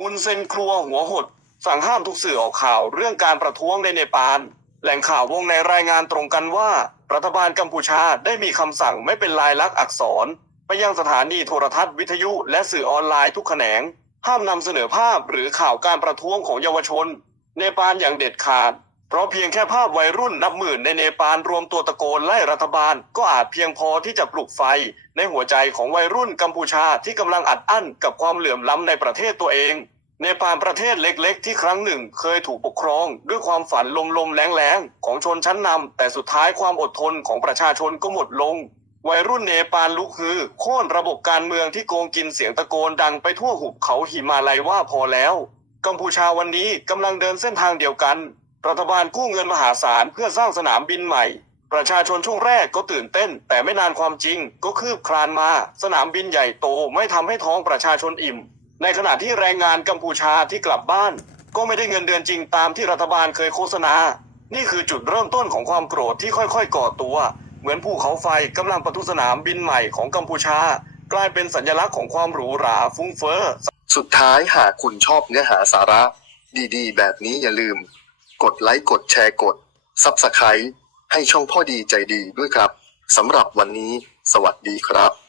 อุนเซนครัวหัวหด สั่งห้ามทุกสื่อออกข่าวเรื่องการประท้วงในเนปาลแหล่งข่าววงในรายงานตรงกันว่า รัฐบาลกัมพูชาได้มีคำสั่งไม่เป็นลายลักษณ์อักษร ไปยังสถานีโทรทัศน์วิทยุและสื่อออนไลน์ทุกแขนง ห้ามนำเสนอภาพหรือข่าวการประท้วงของเยาวชน เนปาลอย่างเด็ดขาด เพราะเพียงแค่ภาพวัยรุ่นนับหมื่นในเนปาลรวมตัวตะโกนไล่รัฐบาล ก็อาจเพียงพอที่จะปลุกไฟ ในหัวใจของวัยรุ่นกัมพูชาที่กำลังอัดอั้นกับความเหลื่อมล้ำในประเทศตัวเองเนปาลประเทศเล็กๆ ที่ครั้งหนึ่งเคยถูกปกครอง ด้วยความฝันลมๆแรงๆ ของชนชั้นนำแต่สุดท้ายความอดทนของประชาชนก็หมดลง วัยรุ่นเนปาลลุกฮือโค่นระบบการเมืองที่โกงกินเสียงตะโกนดังไปทั่วหุบเขาหิมาลัยว่าพอแล้ว กัมพูชาวันนี้กำลังเดินเส้นทางเดียวกัน รัฐบาลกู้เงินมหาศาลเพื่อสร้างสนามบินใหม่ ประชาชนช่วงแรกก็ตื่นเต้น แต่ไม่นานความจริงก็คืบคลานมา สนามบินใหญ่โตไม่ทำให้ท้องประชาชนอิ่ม ในขณะที่แรงงานกัมพูชาที่กลับบ้าน ก็ไม่ได้เงินเดือนจริงตามที่รัฐบาลเคยโฆษณา นี่คือจุดเริ่มต้นของความโกรธที่ค่อยๆก่อตัว เหมือนภูเขาไฟกำลังปะทุสนามบินใหม่ของกัมพูชา กลายเป็นสัญลักษณ์ของความหรูหราฟุ้งเฟ้อสุดท้ายหากคุณชอบเนื้อหาสาระ ดีๆ แบบนี้อย่าลืม กดไลค์กดแชร์กด Subscribe ให้ช่องพ่อดีใจดีด้วยครับสำหรับวันนี้ สวัสดีครับ